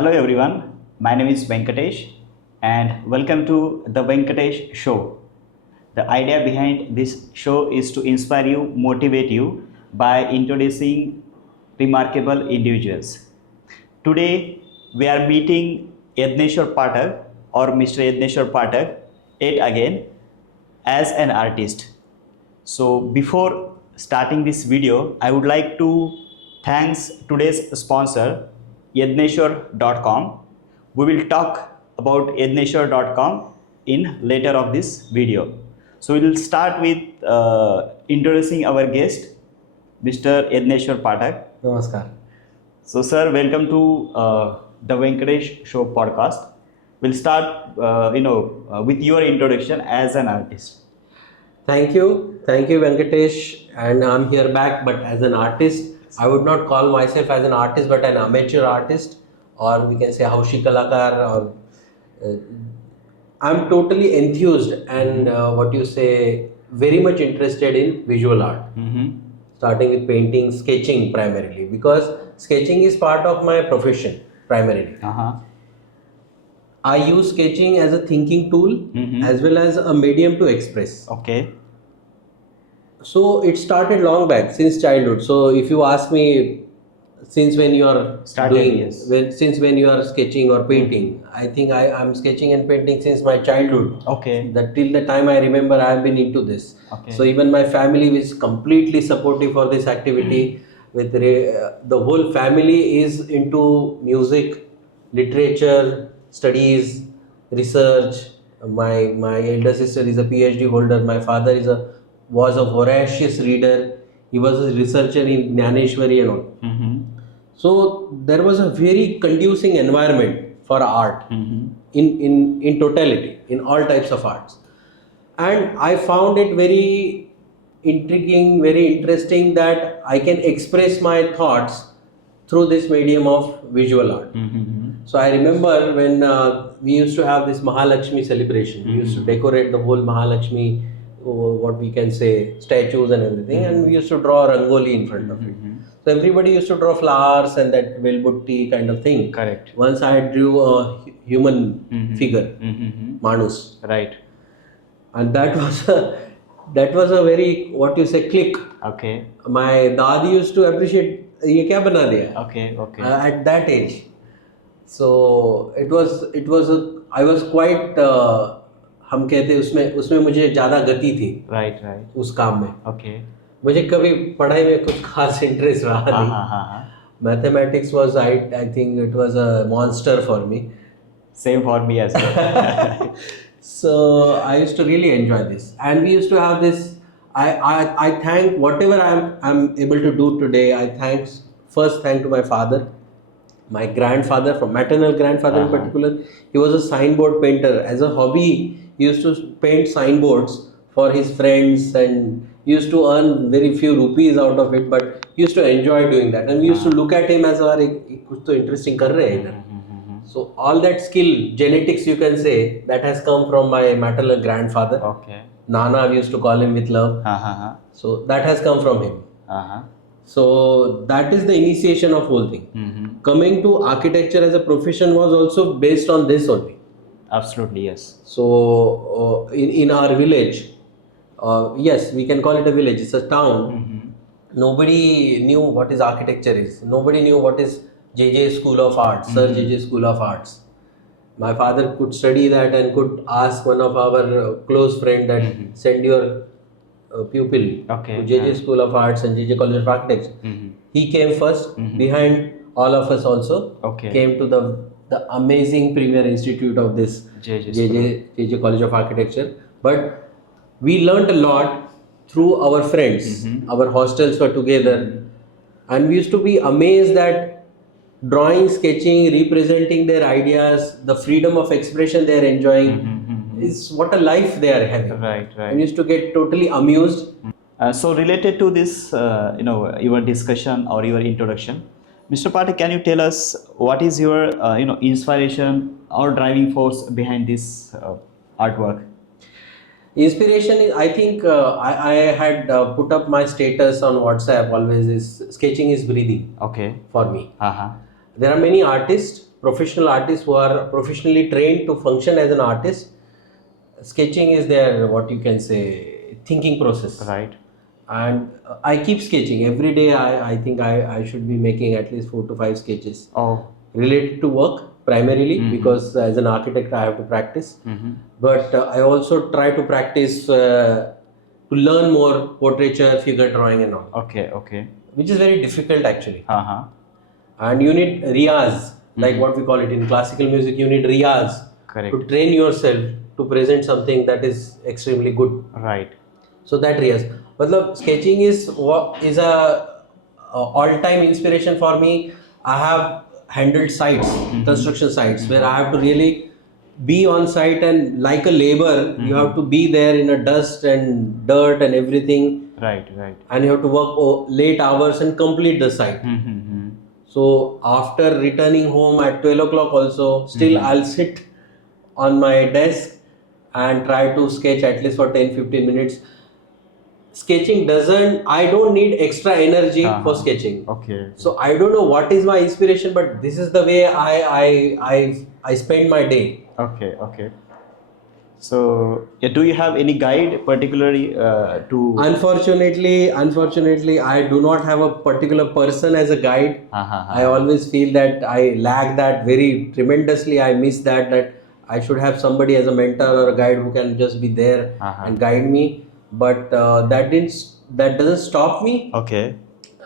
Hello everyone, my name is Venkatesh and welcome to the Venkatesh Show. The idea behind this show is to inspire you, motivate you by introducing remarkable individuals. Today we are meeting Yadneshwar Pathak or Mr. Yadneshwar Pathak yet again as an artist. So before starting this video, I would like to thanks today's sponsor yadneshwar.com. We will talk about yadneshwar.com in later of this video. So we will start with introducing our guest, Mr. Yadneshwar Pathak. Namaskar. So sir, welcome to the Venkatesh Show podcast. We'll start with your introduction as an artist. Thank you Venkatesh, and I'm here back but as an artist. I would not call myself as an artist but an amateur artist, or we can say haushi kalakar, or I'm totally enthused and very much interested in visual art. Starting with painting, sketching primarily, because sketching is part of my profession primarily. I use sketching as a thinking tool as well as a medium to express. Okay. So it started long back, since childhood. So if you ask me, since when you are since when you are sketching or painting, I think I'm sketching and painting since my childhood. Okay. That till the time I remember, I have been into this. Okay. So even my family is completely supportive for this activity. With the whole family is into music, literature, studies, research. My elder sister is a PhD holder. My father was a voracious reader. He was a researcher in Jnaneshwari and all. So there was a very conducive environment for art in totality, in all types of arts. And I found it very intriguing, very interesting that I can express my thoughts through this medium of visual art. So I remember when we used to have this Mahalakshmi celebration. We used to decorate the whole Mahalakshmi, what we can say, statues and everything, and we used to draw rangoli in front of it. So everybody used to draw flowers and that velbutti kind of thing. Correct. Once I drew a human figure, Manus. Right. And that was a very, click. Okay. My dadi used to appreciate, ye kya bana diya? Okay. Okay. At that age. So I was quite हम कहते उसमें मुझे ज़्यादा गति थी. Right. उस काम में. Okay. मुझे कभी पढ़ाई में कुछ खास इंटरेस्ट रहा नहीं. Mathematics was, I think it was a monster for me. Same for me as well. So I used to really enjoy this, and we used to have this. I thank whatever I'm able to do today. I first thank to my father, my grandfather, from maternal grandfather in particular. He was a signboard painter. As a hobby, he used to paint signboards for his friends and used to earn very few rupees out of it, but he used to enjoy doing that. And we used to look at him as कुछ तो interesting कर रहे हैं इधर. So all that skill, genetics you can say, that has come from my maternal grandfather. Okay. Nana, we used to call him with love. So that has come from him. So that is the initiation of whole thing. Coming to architecture as a profession was also based on this only. Absolutely, yes. So in our village, yes, we can call it a village. It's a town. Nobody knew what is architecture is. Nobody knew what is JJ School of Arts, Sir JJ School of Arts. My father could study that and could ask one of our close friend that send your pupil to JJ School of Arts and JJ College of Architecture. He came first. Behind all of us also came to the amazing premier institute of this JJ College of Architecture. But we learnt a lot through our friends. Our hostels were together, and we used to be amazed that drawing, sketching, representing their ideas, the freedom of expression they are enjoying is what a life they are having. Right. And used to get totally amused. So related to this, your discussion or your introduction, Mr. Pathak, can you tell us what is your, inspiration or driving force behind this artwork? Inspiration is, I think, I had put up my status on WhatsApp always is sketching is breathing. Okay. For me. Uh-huh. There are many artists professional artists who are professionally trained to function as an artist. Sketching is their, what you can say, thinking process. Right. And I keep sketching every day. I think I should be making at least 4 to 5 sketches Oh. related to work primarily, because as an architect I have to practice. But I also try to practice to learn more portraiture, figure drawing and all, Okay. Okay. which is very difficult actually. Uh-huh. And you need riyaz, like what we call it in classical music. You need riyaz Correct. to train yourself to present something that is extremely good. Right. So that riyaz, matlab sketching is a all-time inspiration for me. I have handled sites, construction sites, where I have to really be on site, and like a labor, you have to be there in a dust and dirt and everything, Right. Right. and you have to work late hours and complete the site. So after returning home at 12 o'clock also, still I'll sit on my desk and try to sketch at least for 10-15 minutes. Sketching I don't need extra energy for sketching. Okay. So I don't know what is my inspiration, but this is the way I spend my day. Okay. Okay. So, yeah, do you have any guide particularly to? Unfortunately, I do not have a particular person as a guide. I always feel that I lack that very tremendously. I miss that I should have somebody as a mentor or a guide who can just be there and guide me. But that doesn't stop me. Okay.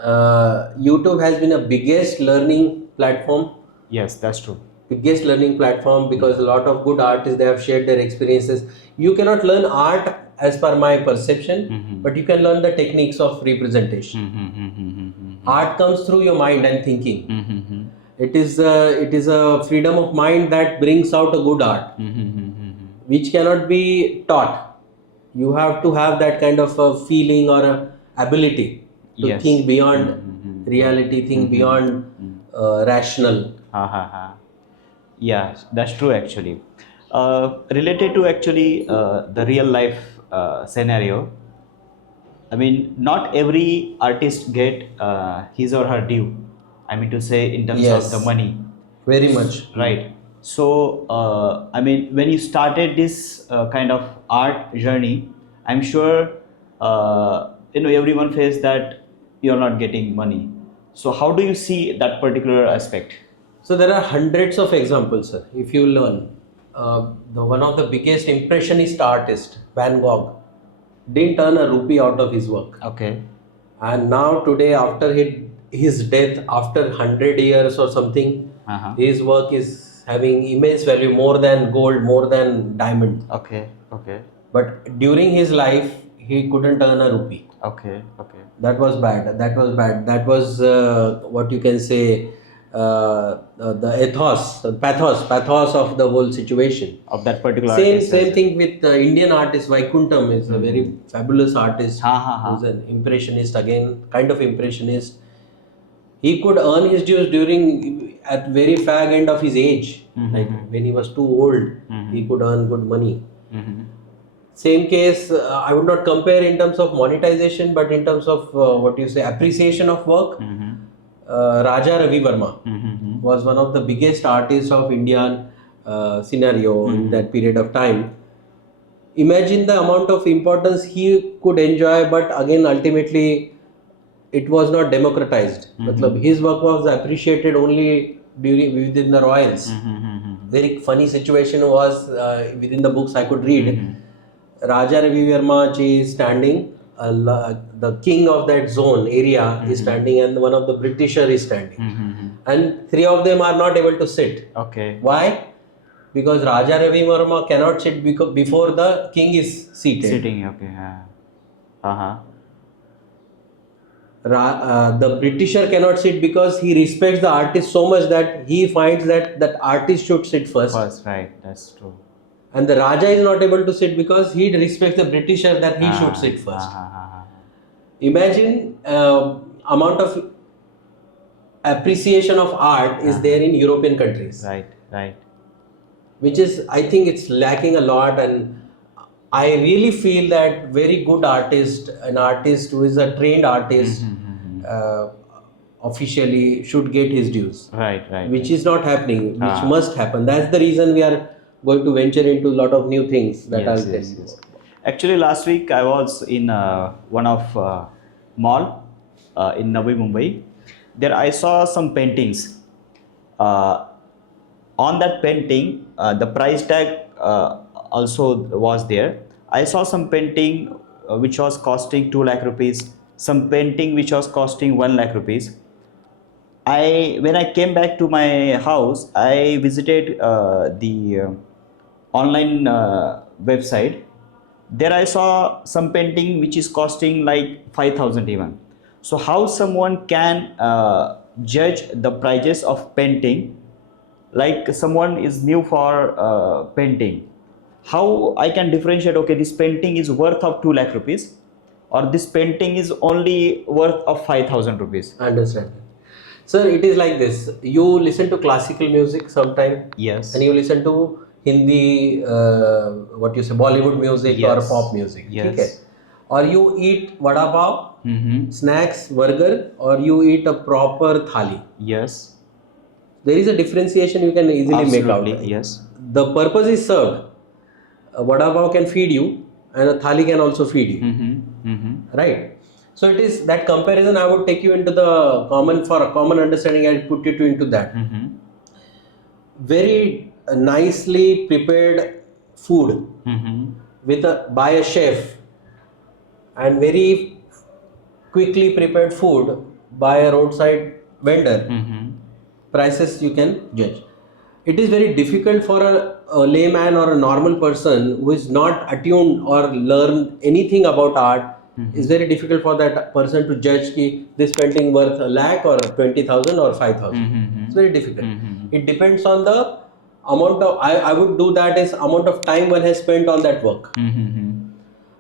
YouTube has been a biggest learning platform. Yes, that's true. Biggest learning platform, because a lot of good artists, they have shared their experiences. You cannot learn art as per my perception, but you can learn the techniques of representation. Art comes through your mind and thinking. It is a freedom of mind that brings out a good art, which cannot be taught. You have to have that kind of a feeling or a ability to think beyond reality, think beyond rational. Yeah, that's true actually. Related to actually the real life scenario, I mean, not every artist get his or her due. I mean to say, in terms of the money. Very much. Right. So, I mean, when you started this kind of art journey, I'm sure everyone faced that you're not getting money. So, how do you see that particular aspect? So there are hundreds of examples, sir. If you learn, one of the biggest impressionist artists, Van Gogh, didn't earn a rupee out of his work. Okay. And now today, after his death, after 100 years or something, his work is having immense value, more than gold, more than diamond. Okay. Okay. But during his life, he couldn't earn a rupee. Okay. Okay. That was bad. That was what you can say, the pathos of the whole situation. Of that particular artist. Same thing with the Indian artist Vaikuntham is a very fabulous artist. Who's an impressionist, again, kind of impressionist. He could earn his dues at very fag end of his age. Like when he was too old, he could earn good money. Same case, I would not compare in terms of monetization, but in terms of appreciation of work. Raja Ravi Verma was one of the biggest artists of Indian scenario in that period of time. Imagine the amount of importance he could enjoy, but again, ultimately, it was not democratized. His work was appreciated only within the royals. Very funny situation was within the books I could read. Raja Ravi Verma ji is standing. The king of that zone area is standing, and one of the Britisher is standing, and 3 of them are not able to sit. Okay. Why? Because Raja Ravi Verma cannot sit before the king is seated. Sitting. Okay. The Britisher cannot sit because he respects the artist so much that he finds that artist should sit first. Right. That's true. And the Raja is not able to sit because he respects the Britisher that he should sit first. Imagine amount of appreciation of art is there in European countries. Right. Which is, I think it's lacking a lot, and I really feel that very good artist, an artist who is a trained artist, officially should get his dues, Right, right. which is not happening, which Ah. must happen. That's the reason we are going to venture into a lot of new things that Yes, I'll tell yes, you yes. about. Actually, last week I was in one of mall in Navi Mumbai. There I saw some paintings. Uh, on that painting, the price tag also was there. I saw some painting which was costing 2 lakh rupees, some painting which was costing 1 lakh rupees. When I came back to my house, I visited the online website. There I saw some painting which is costing like 5,000 even. So how someone can judge the prices of painting? Like someone is new for painting, how I can differentiate? Okay, this painting is worth of 2 lakh rupees, or this painting is only worth of 5,000 rupees. Understand. Sir, it is like this. You listen to classical music sometime, Yes. and you listen to Hindi, what you say, Bollywood music or Yes. pop music. Yes. Okay. Or you eat vada pav, Mm-hmm. snacks, burger, or you eat a proper thali. Yes. There is a differentiation you can easily make out. Absolutely. Yes. The purpose is served. A vada pav can feed you, and a thali can also feed you. Mm-hmm. Mm-hmm. Right. So it is that comparison. I would take you into the common, for a common understanding. I'll put you into that. Mm-hmm. Very nicely prepared food Mm-hmm. by a chef, and very quickly prepared food by a roadside vendor. Mm-hmm. Prices you can judge. It is very difficult for a layman or a normal person who is not attuned or learned anything about art. It's very difficult for that person to judge ki this painting worth a lakh or 20,000 or 5,000. Mm-hmm. It's very difficult. Mm-hmm. It depends on the amount of, I would do that is amount of time one has spent on that work. Mm-hmm.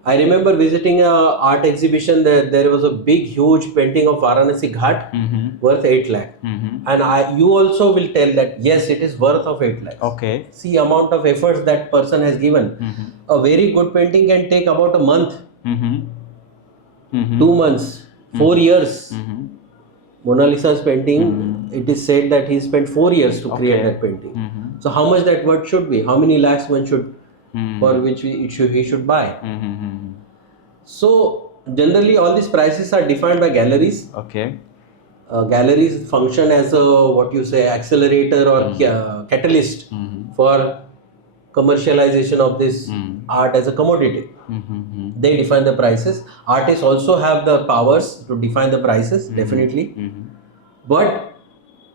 I remember visiting a art exhibition. There was a big huge painting of Varanasi Ghat Mm-hmm. worth 8 lakh. Mm-hmm. And you also will tell that yes, it is worth of 8 lakhs. Okay. See amount of efforts that person has given. Mm-hmm. A very good painting can take about a month, Mm-hmm. Mm-hmm. 2 months, 4 years. Mm-hmm. Mona Lisa's painting, it is said that he spent 4 years to create Okay. that painting. Mm-hmm. So how much that worth should be? How many lakhs one should, Mm-hmm. for which he should buy? Mm-hmm. So generally all these prices are defined by galleries. Okay. Galleries function as a what you say accelerator or catalyst Mm-hmm. for commercialization of this art as a commodity. Mm-hmm. They define the prices. Artists also have the powers to define the prices, definitely. Mm-hmm. But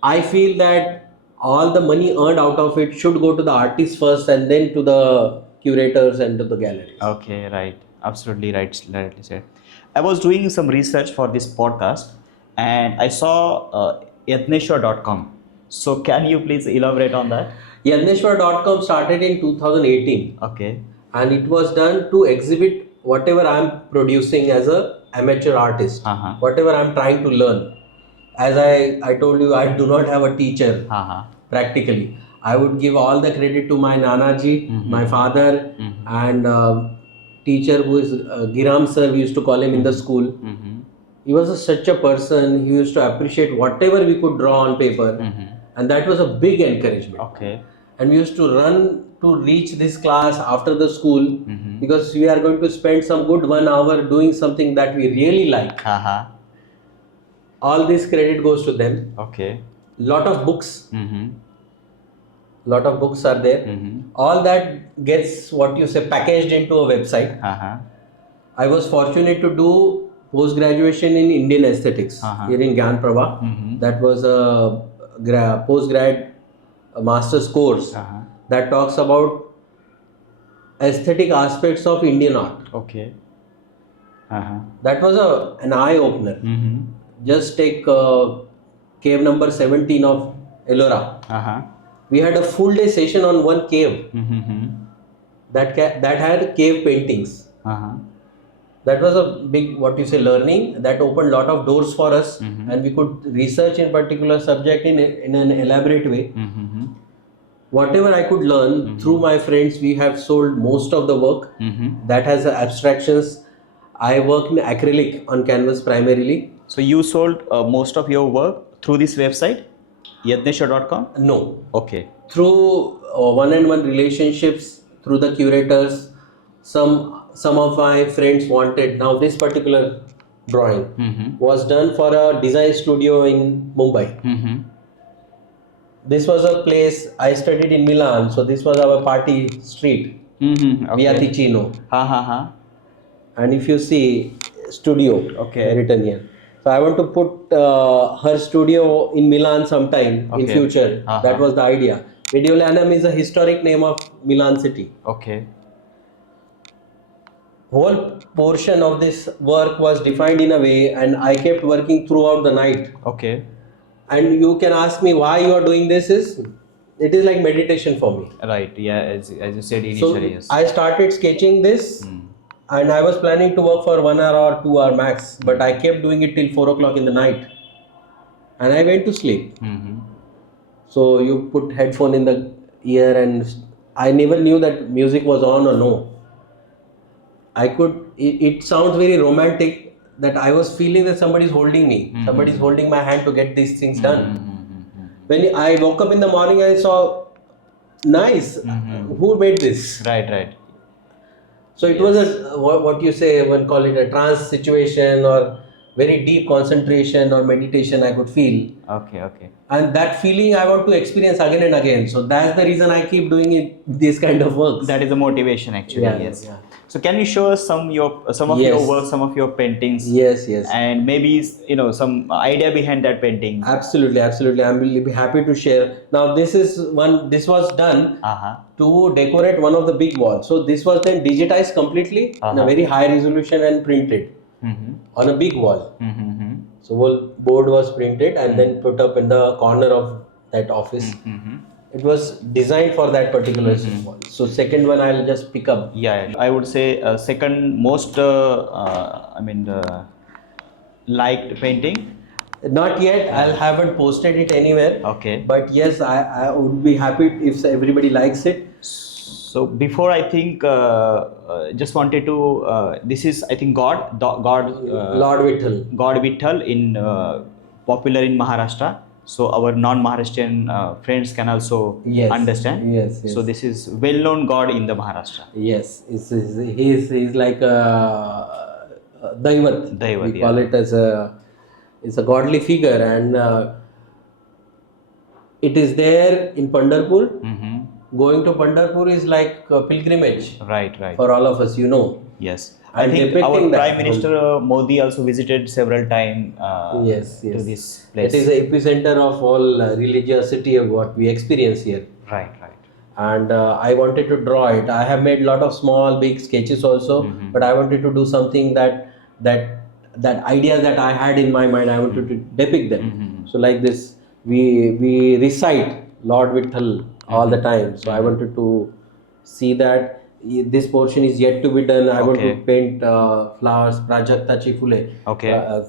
I feel that all the money earned out of it should go to the artists first and then to the curators and to the galleries. Okay, right. Absolutely right. Rightly said. I was doing some research for this podcast and I saw yatneshwar.com. So can you please elaborate on that? Yatneshwar.com started in 2018. Okay. And it was done to exhibit whatever I am producing as a amateur artist, Uh-huh. whatever I am trying to learn. As I told you, I do not have a teacher Uh-huh. practically. I would give all the credit to my Nanaji, my father, and teacher who is Giram sir, we used to call him in the school. Mm-hmm. He was such a person. He used to appreciate whatever we could draw on paper, and that was a big encouragement. Okay. And we used to run to reach this class after the school because we are going to spend some good 1 hour doing something that we really like. Uh-huh. All this credit goes to them. Okay. Lot of books, Mm-hmm. lot of books are there. Mm-hmm. All that gets what you say packaged into a website. Uh-huh. I was fortunate to do post graduation in Indian aesthetics here in Gyan Prabha. That was a post grad master's course Uh-huh. that talks about aesthetic aspects of Indian art. Okay. Uh-huh. That was an eye opener. Mm-hmm. Just take cave number 17 of Ellora. Uh-huh. We had a full day session on one cave Mm-hmm. that had cave paintings. Uh-huh. That was a big what you say learning that opened lot of doors for us, and we could research in particular subject in an elaborate way. Mm-hmm. Whatever I could learn through my friends, we have sold most of the work Mm-hmm. that has abstractions. I work in acrylic on canvas primarily. So you sold most of your work through this website, yadnesha.com? No, Okay. through one-on-one relationships, through the curators. Some of my friends wanted. Now this particular drawing was done for a design studio in Mumbai. This was a place I studied in Milan, so this was our party street, Via Okay. Ticino. Ha. And if you see studio written here, so I want to put her studio in Milan sometime in future. That was the idea. Mediolanum is a historic name of Milan city. Okay. Whole portion of this work was defined in a way, and I kept working throughout the night. Okay. And you can ask me why you are doing this. It is like meditation for me. Right. Yeah. As you said initially. So I started sketching this, and I was planning to work for 1 hour or 2 hour max, but I kept doing it till 4 o'clock in the night, and I went to sleep. So you put headphone in the ear, and I never knew that music was on or no. It sounds very romantic, that I was feeling that somebody's holding me, somebody's holding my hand to get these things done. When I woke up in the morning, I saw, nice, who made this? Right. So it was what you say, one call it a trance situation, or very deep concentration or meditation I could feel. Okay. And that feeling I want to experience again and again. So that's the reason I keep doing this kind of work. That is the motivation actually. Yes. Yeah. So can you show us some of your work, some of your paintings? Yes. And maybe some idea behind that painting. Absolutely. I will be happy to share. Now this was done to decorate one of the big walls. So this was then digitized completely in a very high resolution and printed on a big wall. So whole board was printed and then put up in the corner of that office. It was designed for that particular wall. So second one I'll just pick up. Yeah, I would say second most liked painting. Not yet. I haven't posted it anywhere. Okay. But yes, I would be happy if everybody likes it. So before, I think just wanted to this is, I think, God Lord Vitthal. God Vitthal in popular in Maharashtra. So our non-Maharashtrian friends can also understand. Yes. So this is well-known God in the Maharashtra. Yes, he's like a Daivat. We call it as it's a godly figure, and it is there in Pandharpur. Going to Pandharpur is like a pilgrimage. Right. For all of us, Yes. I think our Prime Minister Modi also visited several times to this place. It is the epicenter of all religiosity of what we experience here. Right. And I wanted to draw it. I have made a lot of small, big sketches also, but I wanted to do something that ideas that I had in my mind, I wanted to depict them. So like this, we recite Lord Vitthal all the time. So I wanted to see that this portion is yet to be done. I want to paint flowers, Prajaktachi Phule.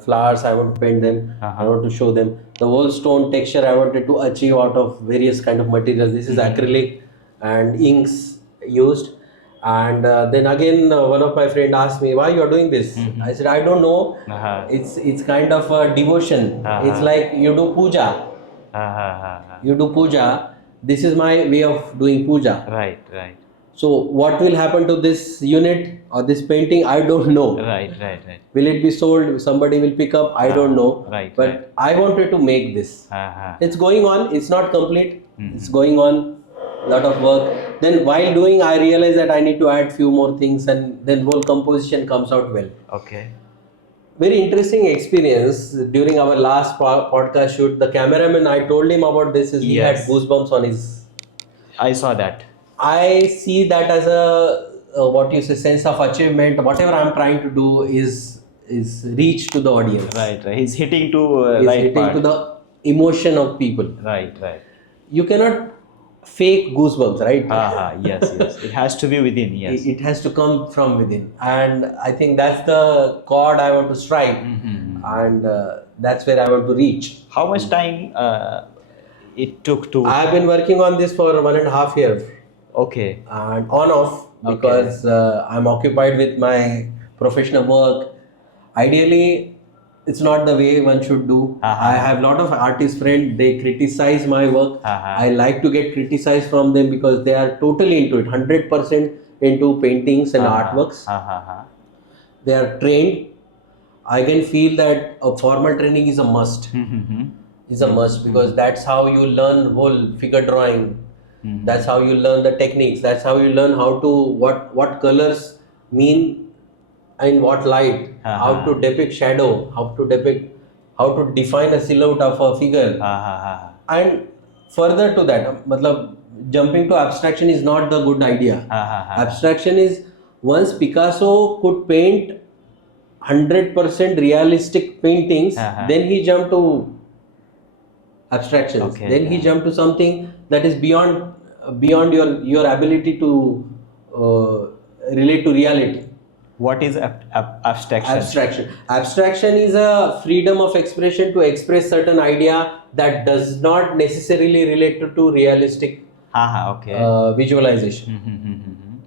Flowers, I want to paint them. I want to show them. The whole stone texture I wanted to achieve out of various kind of materials. This is acrylic and inks used. And then again, one of my friend asked me, why you are doing this? I said, I don't know. It's kind of a devotion. It's like you do puja. You do puja. This is my way of doing puja. Right. So what will happen to this unit or this painting? I don't know. Right. Will it be sold? Somebody will pick up? I don't know. But I wanted to make this. It's going on. It's not complete. It's going on. Lot of work. Then while doing, I realized that I need to add few more things, and then whole composition comes out well. Very interesting experience during our last podcast shoot. The cameraman, I told him about this, he had goosebumps on his. I saw that. I see that as a sense of achievement. Whatever I'm trying to do is reach to the audience. Right. He's hitting to to the emotion of people. Right. You cannot fake goosebumps, right? Yes. It has to be within. Yes. It has to come from within, and I think that's the chord I want to strike, and that's where I want to reach. How much time it took to? I have been working on this for 1.5 years. Okay. And on off, because I'm occupied with my professional work. Ideally, it's not the way one should do. I have a lot of artist friends, they criticize my work. I like to get criticized from them because they are totally into it, 100% into paintings and artworks. They are trained. I can feel that a formal training is a must. Is a must because that's how you learn whole figure drawing. That's how you learn the techniques. That's how you learn how to what colors mean in what light, how to depict shadow, how to define a silhouette of a figure. And further to that, matlab, jumping to abstraction is not the good idea. Abstraction is once Picasso could paint 100% realistic paintings, then he jumped to abstractions. Then he jumped to something that is beyond your ability to relate to reality. What is abstraction? Abstraction is a freedom of expression to express certain idea that does not necessarily relate to realistic visualization.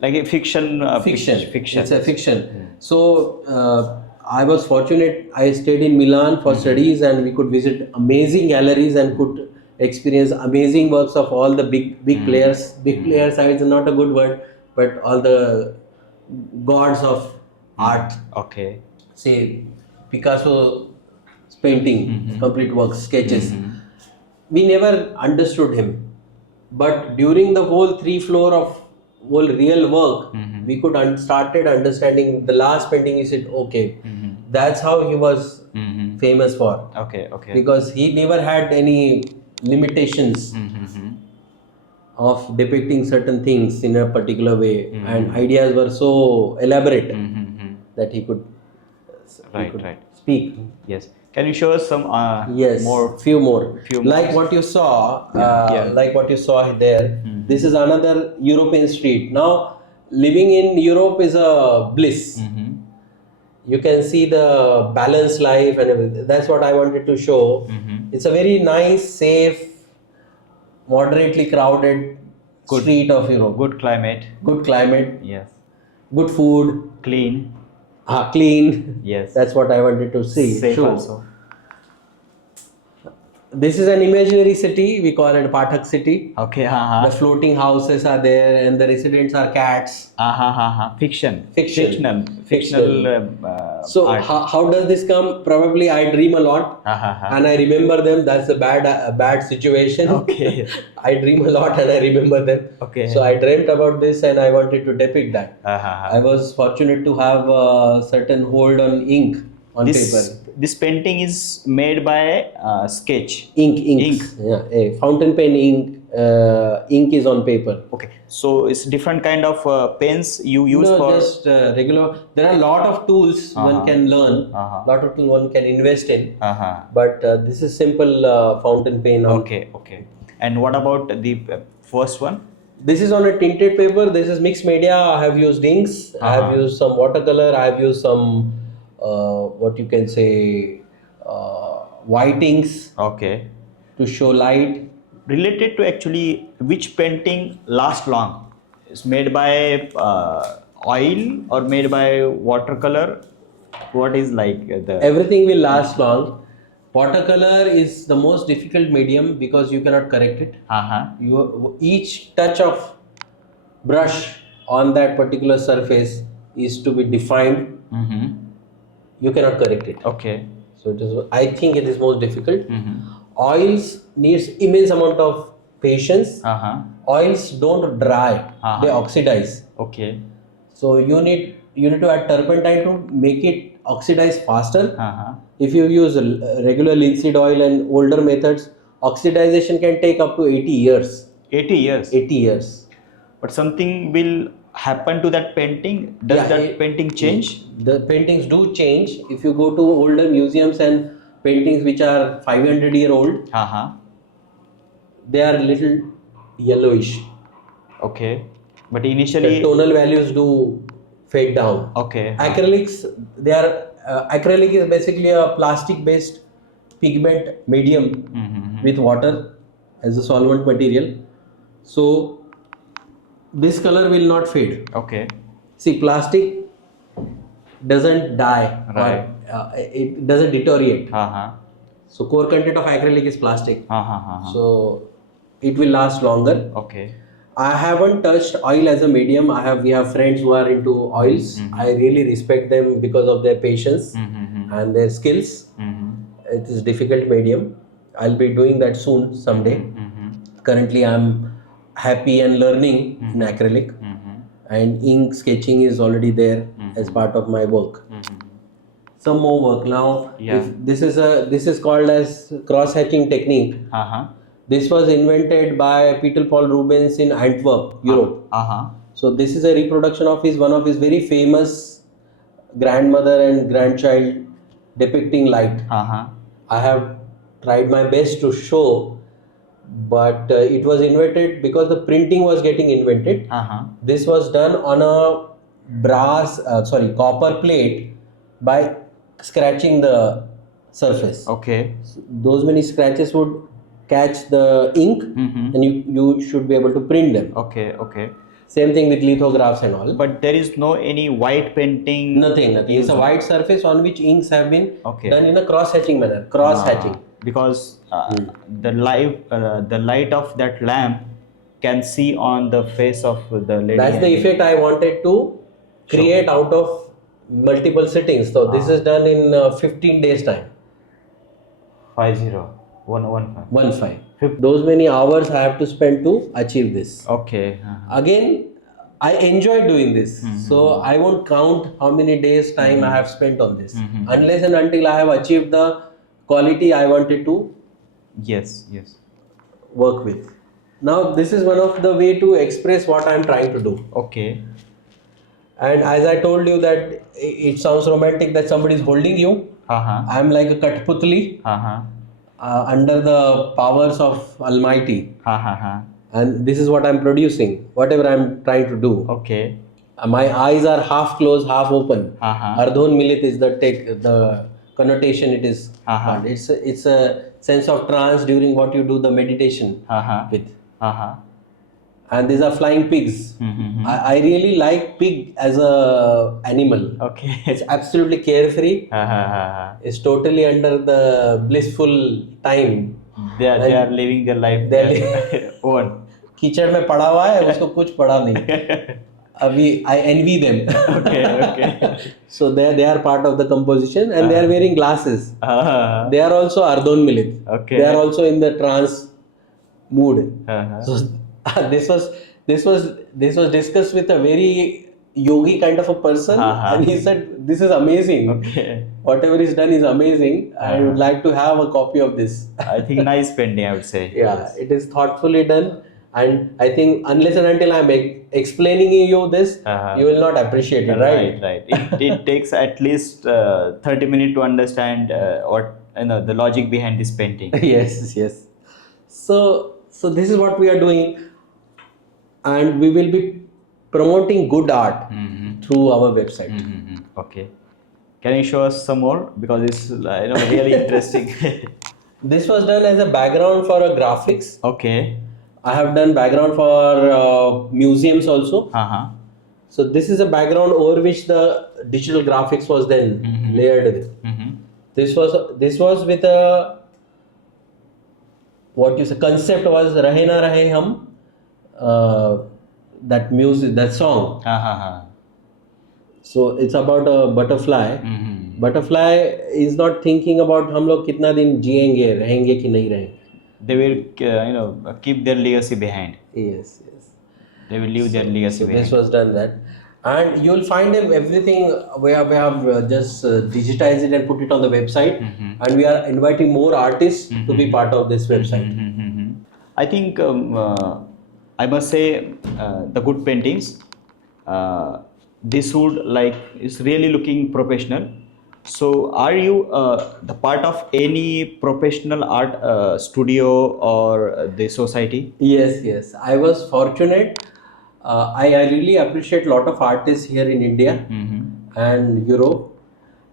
Like a fiction. Fiction. It's a fiction. So I was fortunate. I stayed in Milan for studies, and we could visit amazing galleries and could experience amazing works of all the big players. Big players is not a good word, but all the gods of art. Say Picasso's painting, complete works, sketches. We never understood him, but during the whole 3 floor of whole real work, we could started understanding the last painting. He said, okay, that's how he was famous for. Because he never had any limitations of depicting certain things in a particular way, and ideas were so elaborate that he could speak. Yes. Can you show us some few more. Like what you saw, like what you saw there. This is another European street. Now, living in Europe is a bliss. You can see the balanced life and everything. That's what I wanted to show. It's a very nice, safe, moderately crowded street of Europe. Good climate. Yes. Good food. Clean. Clean. Yes. That's what I wanted to see. Safe also. This is an imaginary city. We call it Pathak city. The floating houses are there, and the residents are cats. Fictional. So how does this come? Probably I dream a lot, and I remember them. That's a bad situation. I dream a lot and I remember them. So I dreamt about this and I wanted to depict that. I was fortunate to have a certain hold on ink on paper. This painting is made by sketch. Ink. Yeah, a fountain pen ink. Ink is on paper. So it's different kind of pens you use for. Just regular. There are a lot of tools one can learn. Lot of tools one can invest in. But this is simple fountain pen. Okay. And what about the first one? This is on a tinted paper. This is mixed media. I have used inks. I have used some watercolor. I have used some what you can say white inks. To show light. Related to actually which painting lasts long? It's made by oil or made by watercolor? What is like the... Everything will last long. Watercolor is the most difficult medium because you cannot correct it. Each touch of brush on that particular surface is to be defined. You cannot correct it. So it is. I think it is most difficult. Oils needs immense amount of patience. Oils don't dry; they oxidize. So you need to add turpentine to make it oxidize faster. If you use regular linseed oil and older methods, oxidization can take up to 80 years. 80 years? 80 years. But something will happen to that painting? Does that painting change? The paintings do change. If you go to older museums and paintings which are 500 year old, they are little yellowish. But initially the tonal values do fade down. Acrylics, they are acrylic is basically a plastic based pigment medium with water as a solvent material. So this color will not fade. See, plastic doesn't die it doesn't deteriorate. Uh-huh. So core content of acrylic is plastic. Uh-huh. So it will last longer. Okay. I haven't touched oil as a medium. We have friends who are into oils. Mm-hmm. I really respect them because of their patience Mm-hmm. and their skills. Mm-hmm. It is difficult medium. I'll be doing that soon someday. Mm-hmm. Currently, I'm happy and learning in acrylic, Mm-hmm. and ink sketching is already there as part of my work. Mm-hmm. Some more work now. Yeah. If this is called as cross hatching technique. Uh-huh. This was invented by Peter Paul Rubens in Antwerp, Europe. Uh-huh. So this is a reproduction of one of his very famous grandmother and grandchild depicting light. Uh-huh. I have tried my best to show, but it was invented because the printing was getting invented. Uh-huh. This was done on a copper plate by scratching the surface. Okay. So those many scratches would catch the ink, Mm-hmm. and you should be able to print them. Okay. Same thing with lithographs and all. But there is no any white painting. Nothing. It's a white surface on which inks have been Okay. done in a cross-hatching manner. Cross-hatching. Because the light of that lamp can see on the face of the lady. That's the effect I wanted to create out of multiple sittings. So this is done in 15 days time. 115. 15. Those many hours I have to spend to achieve this. Okay. Again, I enjoy doing this. So I won't count how many days time I have spent on this. Unless and until I have achieved the quality I wanted to Yes. work with. Now this is one of the way to express what I am trying to do. Okay. And as I told you that it sounds romantic that somebody is holding you. Uh-huh. I am like a Katputli Uh-huh. under the powers of Almighty. Uh-huh. And this is what I am producing, whatever I am trying to do. Okay. My eyes are half closed, half open. Uh-huh. Ardhon milit is the connotation it is. Uh-huh. It's a sense of trance during what you do the meditation Uh-huh. with. Uh-huh. And these are flying pigs. Mm-hmm. I really like pig as a animal. Okay. It's absolutely carefree. Uh-huh. It's totally under the blissful time. They are living their life They're own. कीचड़ में पड़ा हुआ है उसको कुछ पड़ा नहीं अभी I envy them. Okay. So they are part of the composition, and they are wearing glasses. Uh-huh. They are also Ardhon Milit. Okay. They are also in the trance mood. Uh-huh. So this was discussed with a very yogi kind of a person, and he said, "This is amazing. Okay. Whatever is done is amazing. I would like to have a copy of this." I think nice painting, I would say. Yeah, it is thoughtfully done, and I think unless and until I'm explaining you this, you will not appreciate it, right? Right. It takes at least 30 minutes to understand what the logic behind this painting. Yes. So this is what we are doing, and we will be promoting good art through our website. Okay. Can you show us some more, because it's really interesting. This was done as a background for a graphics. Okay. I have done background for museums also. Uh-huh. So this is a background over which the digital graphics was then layered with. Mm-hmm. This was with a concept was Rahe Na Rahe Hum, that music, that song. Uh-huh. So it's about a butterfly. Butterfly is not thinking about हम लोग कितना दिन जिएंगे, रहेंगे कि नहीं रहेंगे. They will keep their legacy behind. Yes. They will leave their legacy behind. This was done that, and you will find everything. We have just digitized it and put it on the website, and we are inviting more artists to be part of this website. I think I must say the good paintings. This would is really looking professional. So, are you the part of any professional art studio or the society? Yes. I was fortunate. I really appreciate a lot of artists here in India and Europe,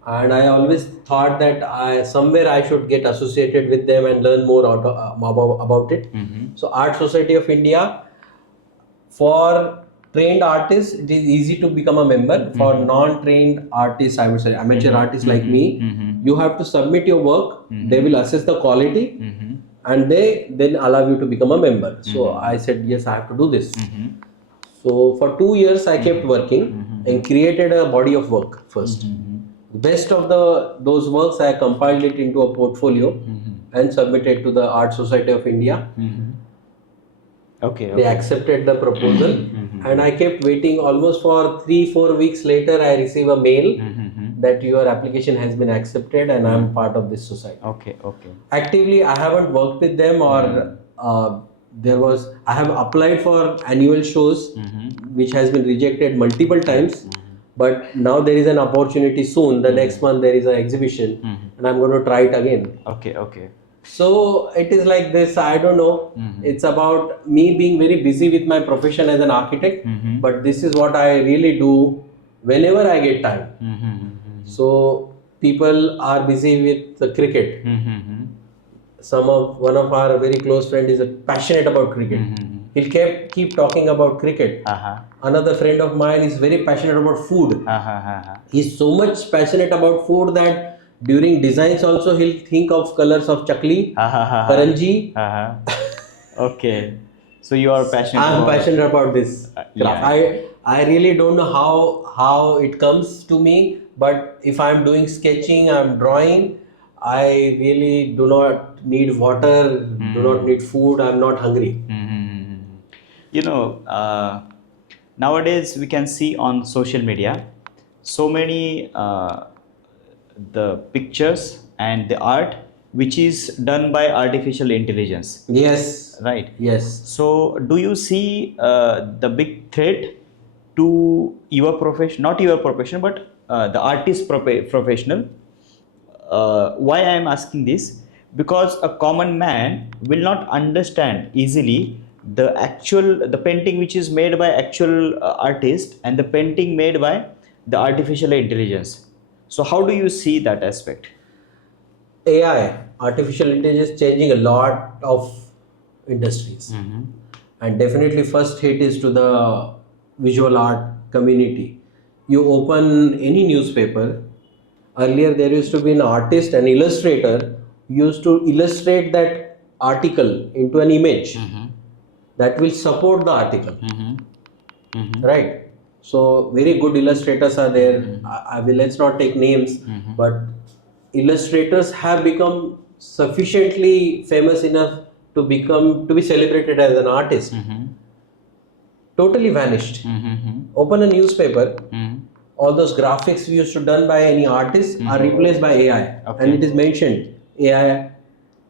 and I always thought that somewhere I should get associated with them and learn more about it. So, Art Society of India, for trained artists, it is easy to become a member. For non-trained artists, I would say amateur artists like me, you have to submit your work. They will assess the quality, and they then allow you to become a member. So I said, yes, I have to do this. So for 2 years, I kept working and created a body of work first. Best of those works, I compiled it into a portfolio and submitted to the Art Society of India. Okay. They accepted the proposal, and I kept waiting almost for 3-4 weeks later. I received a mail that your application has been accepted and I'm part of this society. Okay. Actively, I haven't worked with them, or I have applied for annual shows, which has been rejected multiple times. But now there is an opportunity soon. The next month there is an exhibition, and I'm going to try it again. Okay. So it is like this, I don't know. It's about me being very busy with my profession as an architect, but this is what I really do whenever I get time. So people are busy with the cricket. One of our very close friend is passionate about cricket. He'll keep talking about cricket. Another friend of mine is very passionate about food. He's so much passionate about food that during designs also he'll think of colors of chakli, karanji. Okay. So you are passionate. I'm passionate about this craft. Yeah. I really don't know how it comes to me, but if I'm doing sketching, I'm drawing, I really do not need water, do not need food, I'm not hungry. Nowadays we can see on social media so many the pictures and the art which is done by artificial intelligence. Yes. Right. Yes. So do you see the big threat to your profession, not your profession, but the artist professional? Why I am asking this? Because a common man will not understand easily the painting which is made by actual artist and the painting made by the artificial intelligence. So how do you see that aspect? AI, artificial intelligence, changing a lot of industries. And definitely first hit is to the visual art community. You open any newspaper, earlier there used to be an artist, an illustrator, used to illustrate that article into an image that will support the article. Right? So very good illustrators are there. Let's not take names, but illustrators have become sufficiently famous enough to be celebrated as an artist. Totally vanished. Open a newspaper, all those graphics we used to done by any artist are replaced by AI, and it is mentioned AI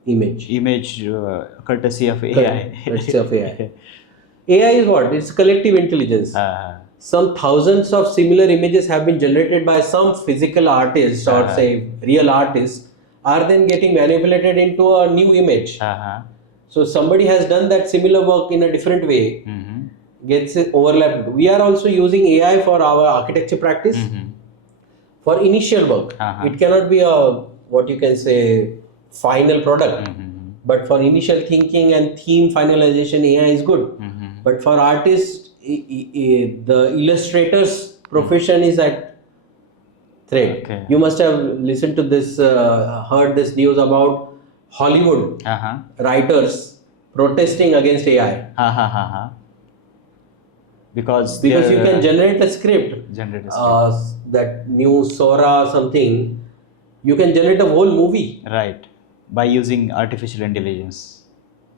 image. Courtesy of AI. Courtesy of AI. AI is what? It's collective intelligence. Some thousands of similar images have been generated by some physical artist or say real artists are then getting manipulated into a new image. So somebody has done that similar work in a different way, gets overlapped. We are also using AI for our architecture practice. For initial work, it cannot be a what you can say final product, but for initial thinking and theme finalization, AI is good. But for artists, the illustrator's profession is at threat. Okay. You must have listened to this, heard this news about Hollywood writers protesting against AI. Because you can generate a script, that new Sora something, you can generate a whole movie. Right, by using artificial intelligence.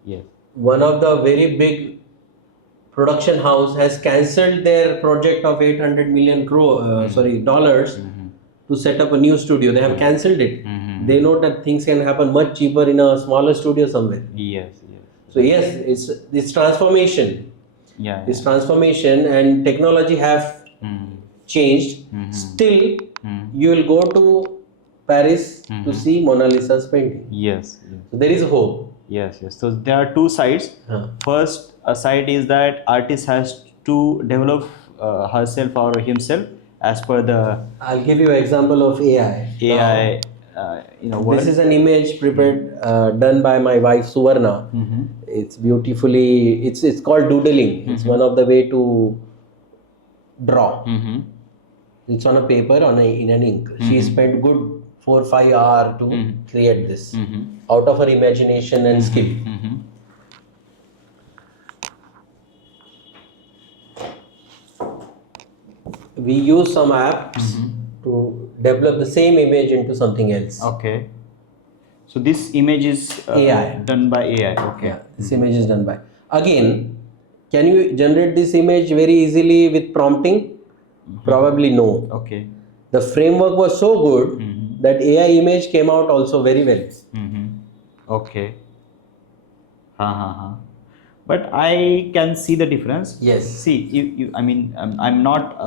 Yeah. One of the very big production house has cancelled their project of 800 million dollars to set up a new studio. They have cancelled it. They know that things can happen much cheaper in a smaller studio somewhere. Yes. So yes, it's transformation. Yeah. It's transformation, and technology have changed. Still, you will go to Paris to see Mona Lisa's painting. Yes. So there is hope. Yes. So there are two sides. First, a side is that artist has to develop herself or himself as per the. I'll give you an example of AI. This is an image prepared, done by my wife Suvarna. It's beautifully. It's called doodling. It's one of the way to draw. It's on a paper in an ink. She spent good 4-5 hours to create this out of her imagination and skill. We use some apps to develop the same image into something else. Okay. So this image is AI. done by AI. Okay. Yeah, this image is done by. Again, can you generate this image very easily with prompting? Probably no. Okay. The framework was so good that AI image came out also very well. Okay. But I can see the difference. Yes. See, I mean, I'm not.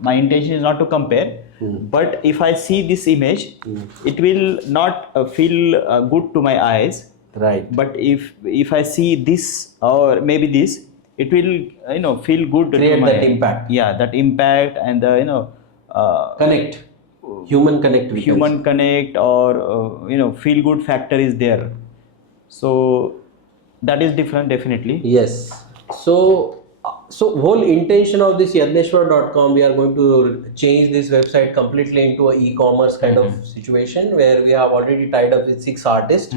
My intention is not to compare. But if I see this image, it will not feel good to my eyes. Right. But if I see this or maybe this, it will feel good. Create to my, that impact. Yeah, that impact and the Connect. Human connect. We can human say. connect or feel good factor is there. So that is different definitely. Yes. So whole intention of this yadneshwar.com, we are going to change this website completely into a e-commerce kind of situation where we have already tied up with 6 artists.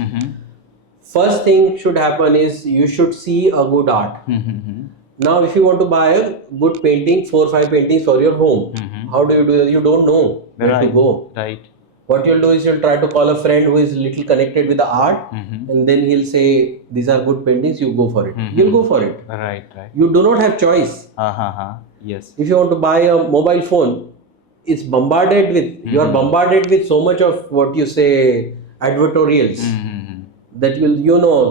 First thing should happen is you should see a good art. Now, if you want to buy a good painting, 4-5 paintings for your home, how do you do it? You don't know where to go. Right. What you'll do is you'll try to call a friend who is little connected with the art, and then he'll say, these are good paintings, you go for it. You'll go for it. Right. You do not have choice. Yes. If you want to buy a mobile phone, it's bombarded with, you are bombarded with so much of what you say, advertorials. That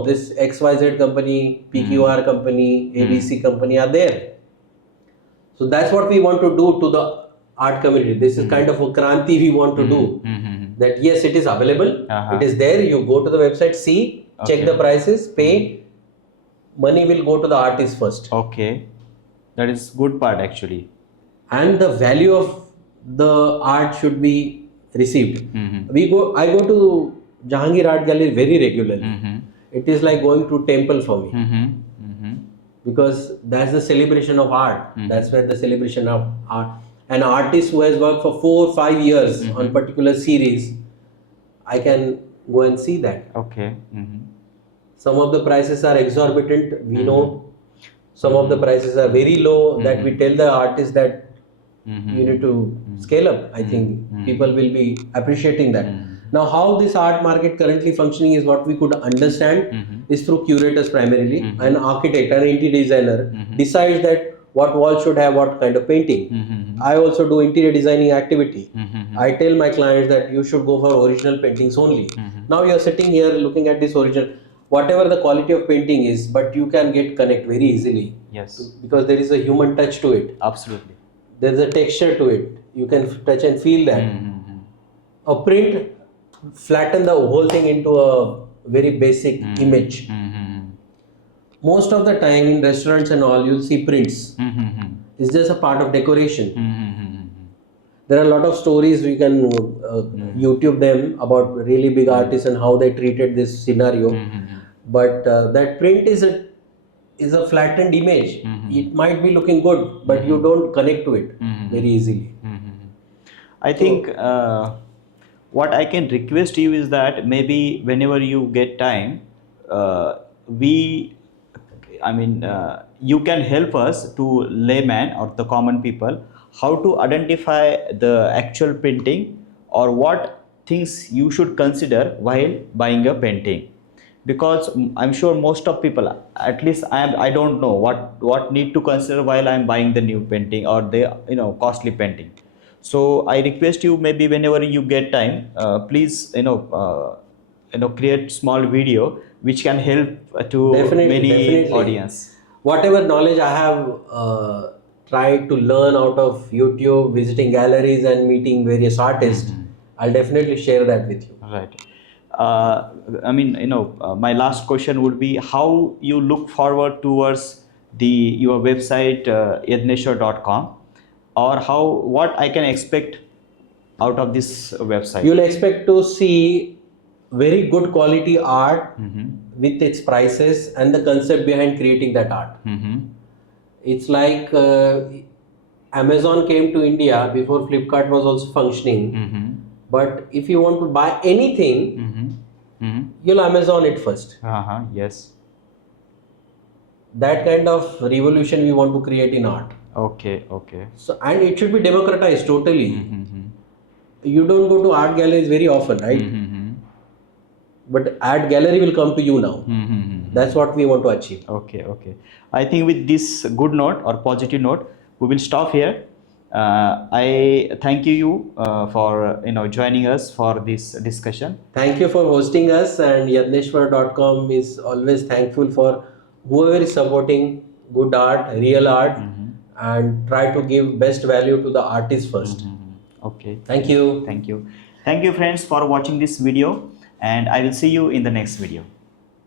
this XYZ company, PQR company, ABC company are there. So that's what we want to do to the art community. This is kind of a kranti we want to do. That yes, it is available, it is there, you go to the website, see, check the prices, pay, money will go to the artist first. Okay. That is good part actually. And the value of the art should be received. I go to Jahangir Art Gallery very regularly. It is like going to temple for me. Because that's the celebration of art. That's where the celebration of art. An artist who has worked for 4 or 5 years on particular series, I can go and see that. Okay. Some of the prices are exorbitant, we know. Some of the prices are very low, that we tell the artist that you need to scale up. I think people will be appreciating that. Now, how this art market currently functioning is what we could understand is through curators primarily. An architect, an interior designer decides that what wall should have what kind of painting. I also do interior designing activity. I tell my clients that you should go for original paintings only. Now you are sitting here looking at this original, whatever the quality of painting is, but you can get connect very easily. Yes. Because there is a human touch to it. Absolutely. There is a texture to it. You can touch and feel that. A print flatten the whole thing into a very basic image. Most of the time in restaurants and all, you'll see prints. It's just a part of decoration. There are a lot of stories we can YouTube them about really big artists and how they treated this scenario. But that print is a flattened image. It might be looking good, but you don't connect to it very easily. I think what I can request you is that maybe whenever you get time, you can help us to layman or the common people how to identify the actual painting or what things you should consider while buying a painting. Because I'm sure most of people, at least I don't know what need to consider while I'm buying the new painting or the costly painting. So I request you maybe whenever you get time, please create small video which can help to many audience. Whatever knowledge I have tried to learn out of YouTube, visiting galleries and meeting various artists, I'll definitely share that with you. Right. My last question would be how you look forward towards your website yadneshwar.com, or what I can expect out of this website. You'll expect to see very good quality art with its prices and the concept behind creating that art. It's like Amazon came to India before Flipkart was also functioning. Mm-hmm. But if you want to buy anything, Mm-hmm. Mm-hmm. you'll Amazon it first. Uh-huh. Yes. That kind of revolution we want to create in art. Okay. Okay. So, and it should be democratized totally. Mm-hmm. You don't go to art galleries very often, right? Mm-hmm. But art gallery will come to you now. Mm-hmm. That's what we want to achieve. Okay. Okay. I think with this good note or positive note, we will stop here. I thank you for joining us for this discussion. Thank you for hosting us, and yadneshwar.com is always thankful for whoever is supporting good art, real art, and try to give best value to the artist first. Okay. Thank you. Thank you. Thank you, friends, for watching this video, and I will see you in the next video.